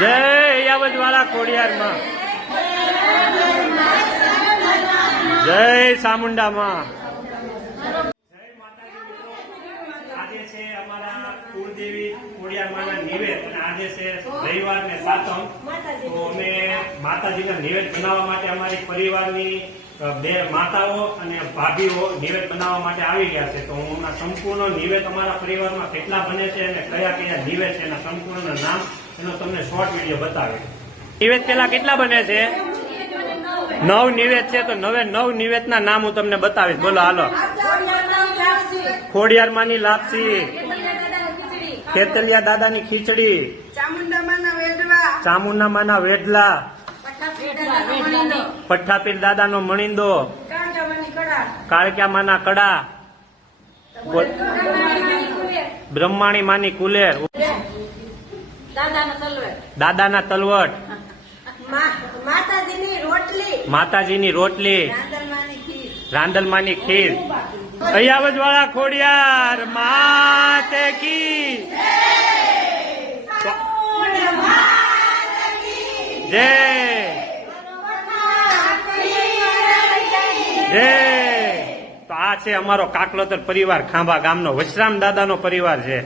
જય યાવજ વાળા ખોડિયાર માં, જય ચામુંડા માં. આજે છે અમારા કુળદેવી ખોડિયાર માના નિવેદ અને આજે છે રવિવાર ને સાતમ. તો અમે માતાજીના નિવેદ બનાવવા માટે અમારી પરિવારની બે માતાઓ અને ભાભીઓ નિવેદ બનાવવા માટે આવી ગયા છે. તો હું હમણાં સંપૂર્ણ નિવેદ અમારા પરિવારમાં કેટલા બને છે અને કયા કયા નિવેદ છે એના સંપૂર્ણ નામ એનો તમને શોર્ટ વિડીયો બતાવે. નિવેદ પેલા કેટલા બને છે? 9 નિવેદ છે. તો 9 નિવેદના નામ હું તમને બતાવીશ. બોલો હાલો. ખોડિયાર માની લાપસી, ખેતલિયા દાદાની ખીચડી, ચામુંડા માના વેઢલા, પઠ્ઠાપીર દાદાનો મણિંદો, કાળક્યા માના કડા, બ્રહ્માણી માની કુલેર, દાદાના તલવટ, માતાજીની રોટલી, રાંદલમાની ખીર. અયાવજ વાળા ખોડિયાર માતે કી જય જય. તો આ છે અમારો કાકલોતર પરિવાર, ખાંભા ગામનો વશરામ દાદાનો પરિવાર છે.